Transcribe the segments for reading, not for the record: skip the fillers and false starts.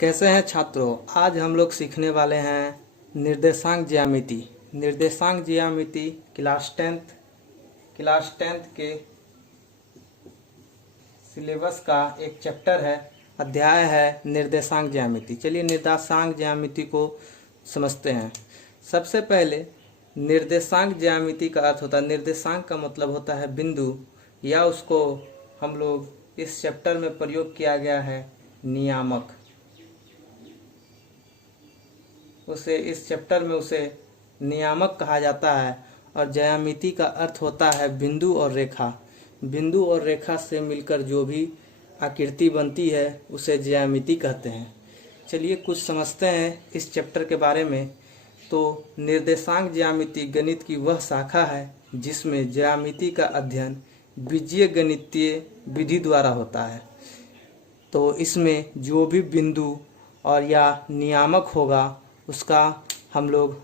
कैसे हैं छात्रों। आज हम लोग सीखने वाले हैं निर्देशांक ज्यामिति। निर्देशांक ज्यामिति क्लास टेंथ के सिलेबस का एक चैप्टर है, अध्याय है निर्देशांक ज्यामिति। चलिए निर्देशांक ज्यामिति को समझते हैं। सबसे पहले निर्देशांक ज्यामिति का अर्थ होता है, निर्देशांक का मतलब होता है बिंदु, या उसको हम लोग इस चैप्टर में प्रयोग किया गया है नियामक। उसे इस चैप्टर में उसे नियामक कहा जाता है। और ज्यामिति का अर्थ होता है बिंदु और रेखा। बिंदु और रेखा से मिलकर जो भी आकृति बनती है उसे ज्यामिति कहते हैं। चलिए कुछ समझते हैं इस चैप्टर के बारे में। तो निर्देशांक ज्यामिति गणित की वह शाखा है जिसमें ज्यामिति का अध्ययन बीजीय गणितीय विधि द्वारा होता है। तो इसमें जो भी बिंदु और या नियामक होगा उसका हम लोग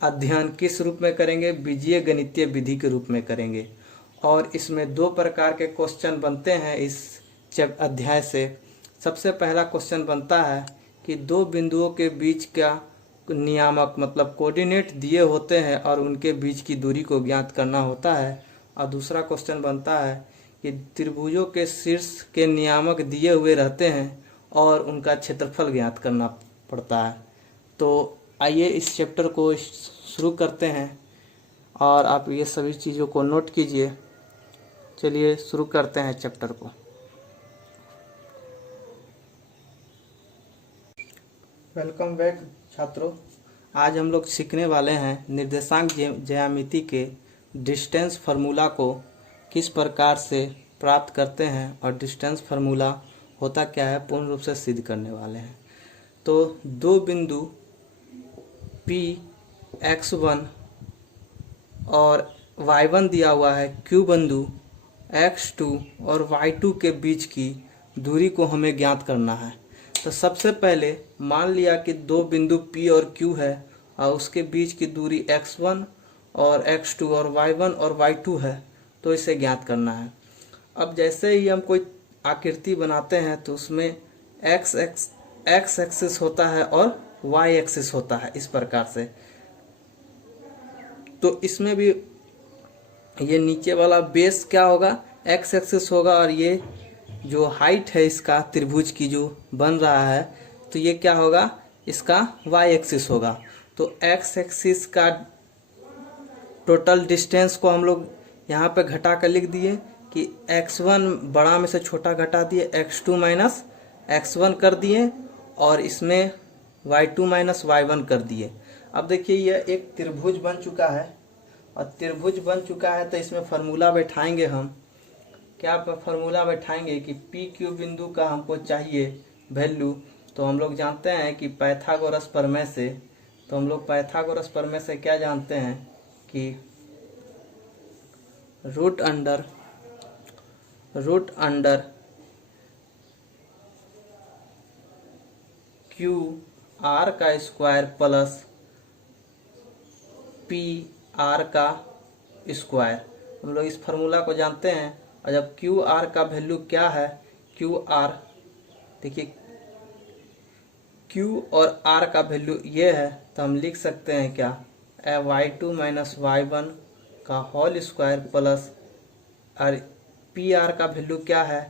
अध्ययन किस रूप में करेंगे, बीजीय गणितीय विधि के रूप में करेंगे। और इसमें दो प्रकार के क्वेश्चन बनते हैं इस अध्याय से। सबसे पहला क्वेश्चन बनता है कि दो बिंदुओं के बीच का नियामक मतलब कोऑर्डिनेट दिए होते हैं और उनके बीच की दूरी को ज्ञात करना होता है। और दूसरा क्वेश्चन बनता है कि त्रिभुजों के शीर्ष के नियामक दिए हुए रहते हैं और उनका क्षेत्रफल ज्ञात करना पड़ता है। तो आइए इस चैप्टर को शुरू करते हैं और आप ये सभी चीज़ों को नोट कीजिए। चलिए शुरू करते हैं चैप्टर को। वेलकम बैक छात्रों। आज हम लोग सीखने वाले हैं निर्देशांक ज्यामिति के डिस्टेंस फार्मूला को किस प्रकार से प्राप्त करते हैं और डिस्टेंस फार्मूला होता क्या है पूर्ण रूप से सिद्ध करने वाले हैं। तो दो बिंदु P x1 और y1 दिया हुआ है, Q बिंदु x2 और y2 के बीच की दूरी को हमें ज्ञात करना है। तो सबसे पहले मान लिया कि दो बिंदु P और Q है और उसके बीच की दूरी x1 और x2 और y1 और y2 है, तो इसे ज्ञात करना है। अब जैसे ही हम कोई आकृति बनाते हैं तो उसमें x एक्सिस होता है और y एक्सिस होता है, इस प्रकार से। तो इसमें भी ये नीचे वाला बेस क्या होगा, x एक्सिस होगा, और ये जो हाइट है इसका त्रिभुज की जो बन रहा है तो ये क्या होगा, इसका y एक्सिस होगा। तो x एक्सिस का टोटल डिस्टेंस को हम लोग यहाँ पे घटा कर लिख दिए कि x1 बड़ा में से छोटा घटा दिए, x2 माइनस x1 कर दिए और इसमें y2 माइनस y1 कर दिए। अब देखिए यह एक त्रिभुज बन चुका है और त्रिभुज बन चुका है तो इसमें फार्मूला बैठाएंगे हम। क्या फार्मूला बैठाएंगे कि पी क्यू बिंदु का हमको चाहिए वैल्यू। तो हम लोग जानते हैं कि पाइथागोरस प्रमेय से, तो हम लोग पाइथागोरस प्रमेय से क्या जानते हैं कि रूट अंडर क्यू आर का स्क्वायर प्लस पी आर का स्क्वायर, हम लोग इस फार्मूला को जानते हैं। और जब क्यू आर का वैल्यू क्या है, क्यू आर देखिए क्यू और आर का वैल्यू ये है, तो हम लिख सकते हैं क्या, y2 माइनस y1 का होल स्क्वायर प्लस और पी आर का वैल्यू क्या है,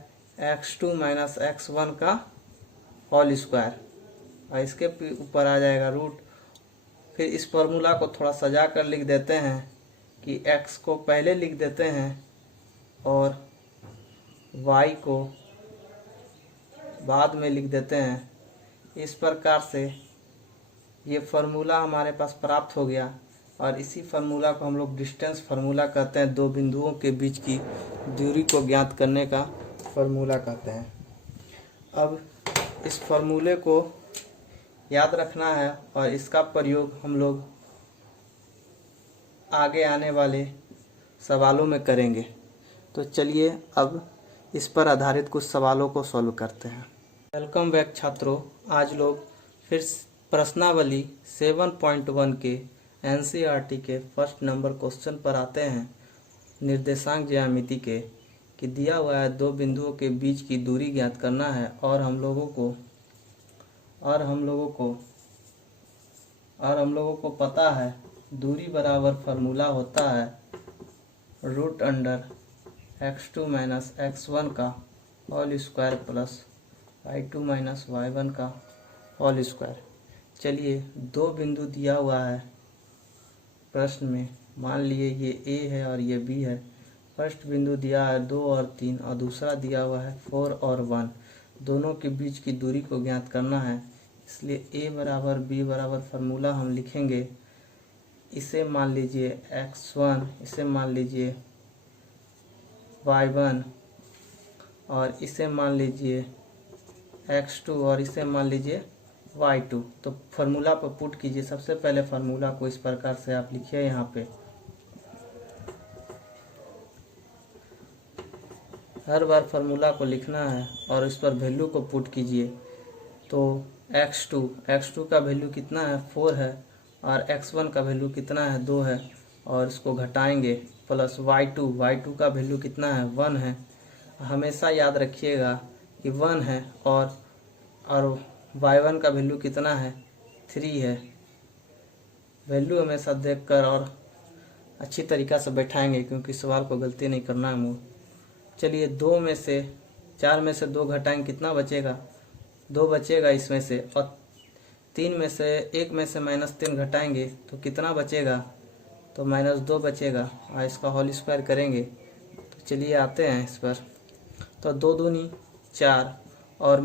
x2 माइनस x1 का होल स्क्वायर, और इसके ऊपर आ जाएगा रूट। फिर इस फार्मूला को थोड़ा सजा कर लिख देते हैं कि x को पहले लिख देते हैं और y को बाद में लिख देते हैं। इस प्रकार से ये फार्मूला हमारे पास प्राप्त हो गया और इसी फार्मूला को हम लोग डिस्टेंस फार्मूला कहते हैं। दो बिंदुओं के बीच की दूरी को ज्ञात करने का फार्मूला कहते हैं। अब इस फार्मूले को याद रखना है और इसका प्रयोग हम लोग आगे आने वाले सवालों में करेंगे। तो चलिए अब इस पर आधारित कुछ सवालों को सॉल्व करते हैं। वेलकम बैक छात्रों। आज लोग फिर प्रश्नावली 7.1 के एनसीईआरटी के फर्स्ट नंबर क्वेश्चन पर आते हैं, निर्देशांक ज्यामिति के, कि दिया हुआ है दो बिंदुओं के बीच की दूरी ज्ञात करना है और हम लोगों को और हम लोगों को पता है दूरी बराबर फार्मूला होता है root under x2 minus x1 का whole square plus y2 minus y1 का होल स्क्वायर। चलिए दो बिंदु दिया हुआ है प्रश्न में, मान लिए ये A है और ये B है। फर्स्ट बिंदु दिया है 2 और 3 और दूसरा दिया हुआ है 4 और 1। दोनों के बीच की दूरी को ज्ञात करना है, इसलिए A बराबर B बराबर फार्मूला हम लिखेंगे। इसे मान लीजिए x1, इसे मान लीजिए y1 और इसे मान लीजिए x2 और इसे मान लीजिए y2। तो फार्मूला पर पुट कीजिए। सबसे पहले फार्मूला को इस प्रकार से आप लिखिए यहाँ पे, हर बार फार्मूला को लिखना है और इस पर वैल्यू को पुट कीजिए। तो x2 का वैल्यू कितना है 4 है और x1 का वैल्यू कितना है 2 है और इसको घटाएंगे प्लस y2 का वैल्यू कितना है 1 है। हमेशा याद रखिएगा कि 1 है और y1 का वैल्यू कितना है 3 है। वैल्यू हमेशा देखकर और अच्छी तरीक़ा से बैठाएंगे क्योंकि सवाल को गलती नहीं करना है मुँह। चलिए 4 में से 2 घटाएंगे, कितना बचेगा 2 बचेगा इसमें से, और 1 में से -3 घटाएंगे तो कितना बचेगा, तो -2 बचेगा और इसका होल स्क्वायर करेंगे। तो चलिए आते हैं इस पर। तो 2 दूनी 4 और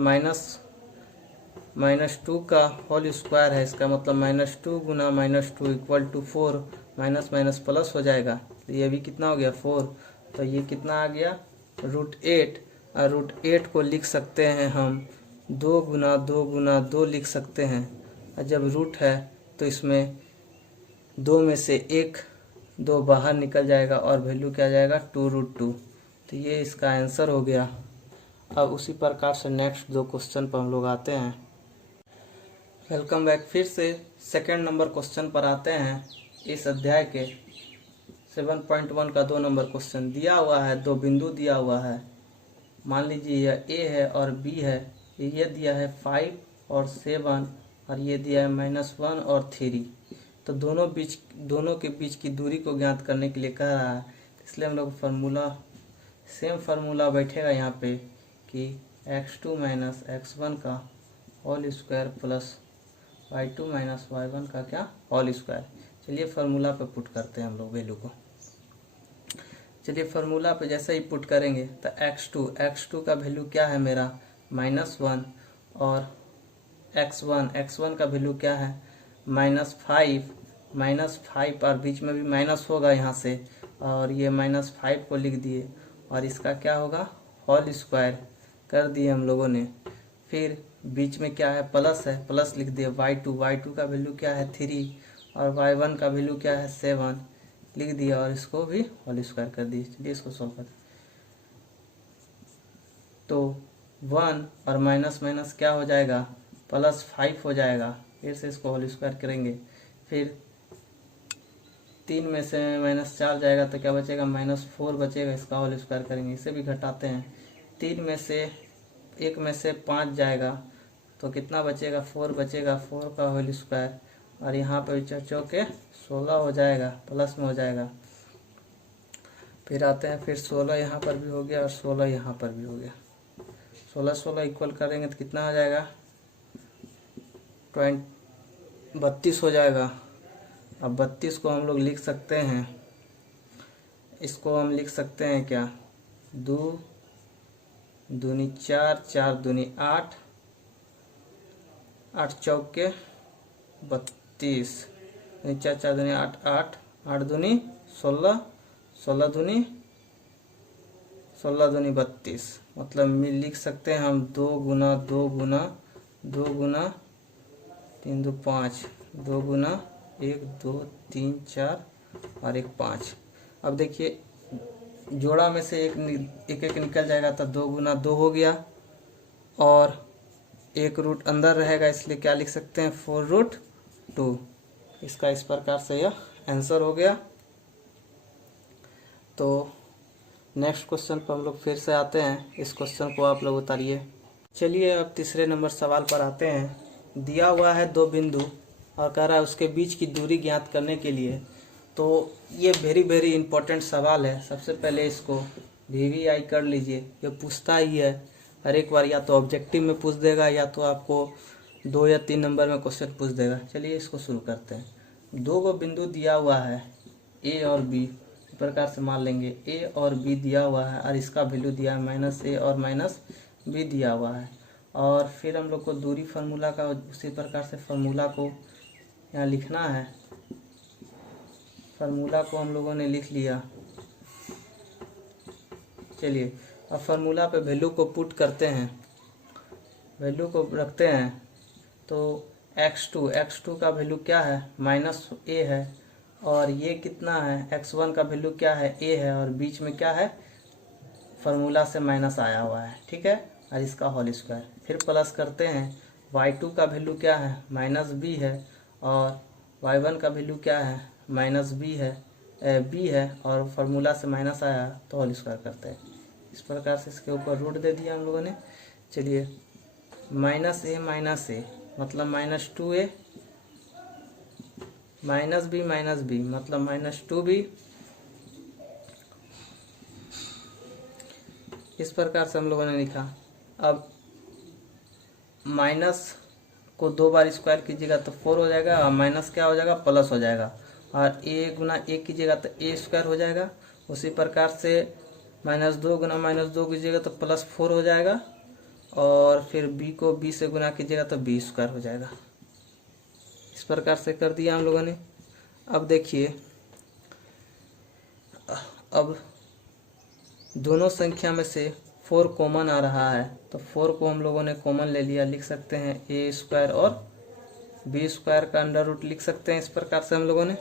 -2 का होल स्क्वायर है, इसका मतलब -2 गुना -2 इक्वल टू 4, माइनस प्लस हो जाएगा। तो ये भी कितना हो गया 4, तो ये कितना आ गया √8। और √8 को लिख सकते हैं हम 2 गुना 2 गुना 2 लिख सकते हैं। और जब रूट है तो इसमें 2 में से 2 बाहर निकल जाएगा और वैल्यू क्या जाएगा 2√2। तो ये इसका आंसर हो गया। अब उसी प्रकार से नेक्स्ट 2 क्वेश्चन पर हम लोग आते हैं। Welcome back. फिर से सेकंड नंबर क्वेश्चन पर आते हैं। इस अध्याय के 7.1 का 2 नंबर क्वेश्चन दिया हुआ है। 2 बिंदु दिया हुआ है, मान लीजिए यह A है और B है। ये दिया है 5 और 7 और ये दिया है -1 और 3। तो दोनों के बीच की दूरी को ज्ञात करने के लिए कह रहा है, इसलिए हम लोग सेम फार्मूला बैठेगा यहाँ पे कि x2 माइनस x1 का whole square plus y2 minus y1 का क्या होल स्क्वायर। चलिए फार्मूला पे पुट करते हैं हम लोग वैल्यू को। चलिए फार्मूला पे जैसे ही पुट करेंगे तो x2 का वैल्यू क्या है मेरा -1 और x1 का वैल्यू क्या है -5 और बीच में भी माइनस होगा यहाँ से, और ये -5 को लिख दिए और इसका क्या होगा होल स्क्वायर कर दिए हम लोगों ने। फिर बीच में क्या है प्लस है, प्लस लिख दिए। y2 का वैल्यू क्या है 3 और y1 का वैल्यू क्या है 7 लिख दिया और इसको भी होल स्क्वायर कर दिए। चलिए इसको सॉल्व करते हैं। तो 1 और माइनस क्या हो जाएगा +5 हो जाएगा। फिर से इसको होल स्क्वायर करेंगे। फिर 3 में से -4 जाएगा तो क्या बचेगा -4 बचेगा, इसका होल स्क्वायर करेंगे। इसे भी घटाते हैं। 1 में से 5 जाएगा तो कितना बचेगा 4 बचेगा, 4 का होल स्क्वायर और यहाँ पर चौके 16 हो जाएगा, प्लस में हो जाएगा। फिर आते हैं, फिर 16 यहाँ पर भी हो गया और 16 यहाँ पर भी हो गया। 16 इक्वल करेंगे तो कितना आ जाएगा 32 हो जाएगा। अब 32 को हम लोग लिख सकते हैं, इसको हम लिख सकते हैं क्या 2 दूनी 4, 4 दूनी 8, 8 चौके 32, 4 4 दूनी 8, 8 दूनी 16, 16 दूनी 32। मतलब लिख सकते हैं हम 2 गुना 2 गुना 2 गुना 3 2 5, 2 गुना 1 2 3 4 और 1 5। अब देखिए जोड़ा में से एक निकल जाएगा तो 2 गुना 2 हो गया और एक रूट अंदर रहेगा, इसलिए क्या लिख सकते हैं 4√2। इसका इस प्रकार से यह आंसर हो गया। तो नेक्स्ट क्वेश्चन पर हम लोग फिर से आते हैं। इस क्वेश्चन को आप लोग उतारिए। चलिए अब तीसरे नंबर सवाल पर आते हैं। दिया हुआ है दो बिंदु और कह रहा है उसके बीच की दूरी ज्ञात करने के लिए। तो ये वेरी इंपॉर्टेंट सवाल है। सबसे पहले इसको VVI कर लीजिए। ये पूछता ही है हर एक बार, या तो ऑब्जेक्टिव में पूछ देगा या तो आपको 2 या 3 नंबर में क्वेश्चन पूछ देगा। चलिए इसको शुरू करते हैं। दो गो बिंदु दिया हुआ है A और B, इस प्रकार से मान लेंगे A और B दिया हुआ है और इसका वैल्यू दिया है -A और -B दिया हुआ है। और फिर हम लोग को दूरी फार्मूला का उसी प्रकार से फार्मूला को यहाँ लिखना है। फार्मूला को हम लोगों ने लिख लिया। चलिए अब फार्मूला पे वैल्यू को पुट करते हैं, वैल्यू को रखते हैं। तो x2 का वैल्यू क्या है -A है, और ये कितना है x1 का वैल्यू क्या है A है, और बीच में क्या है फार्मूला से माइनस आया हुआ है, ठीक है, और इसका होल स्क्वायर। फिर प्लस करते हैं, y2 का वैल्यू क्या है -B है, और y1 का वैल्यू क्या है B है, और फार्मूला से माइनस आया तो होल स्क्वायर करते हैं। इस प्रकार से इसके ऊपर रूट दे दिया हम लोगों ने। चलिए -A मतलब -2A, -B मतलब -2B। इस प्रकार से हम लोगों ने लिखा। अब माइनस को 2 बार स्क्वायर कीजिएगा तो 4 हो जाएगा, और माइनस क्या हो जाएगा प्लस हो जाएगा, और A गुना A कीजिएगा तो A स्क्वायर हो जाएगा। उसी प्रकार से -2 गुना -2 कीजिएगा तो +4 हो जाएगा, और फिर B को B से गुना कीजिएगा तो B स्क्वायर हो जाएगा। इस प्रकार से कर दिया हम लोगों ने। अब देखिए, अब दोनों संख्या में से 4 कॉमन आ रहा है, तो 4 को हम लोगों ने कॉमन ले लिया। लिख सकते हैं A स्क्वायर और B स्क्वायर का अंडर रूट लिख सकते हैं। इस प्रकार से हम लोगों ने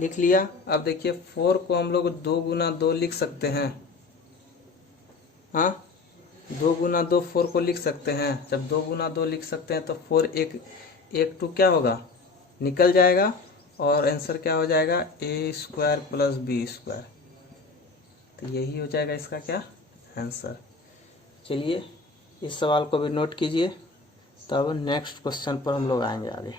लिख लिया। अब देखिए 4 को हम लोग 2 गुना 2 लिख सकते हैं। हाँ, 2 गुना 2 4 को लिख सकते हैं। जब 2 गुना 2 लिख सकते हैं तो 4 एक 2 क्या होगा निकल जाएगा, और आंसर क्या हो जाएगा A square plus B square. तो यही हो जाएगा इसका क्या आंसर। चलिए इस सवाल को भी नोट कीजिए, तब नेक्स्ट क्वेश्चन पर हम लोग आएंगे आगे।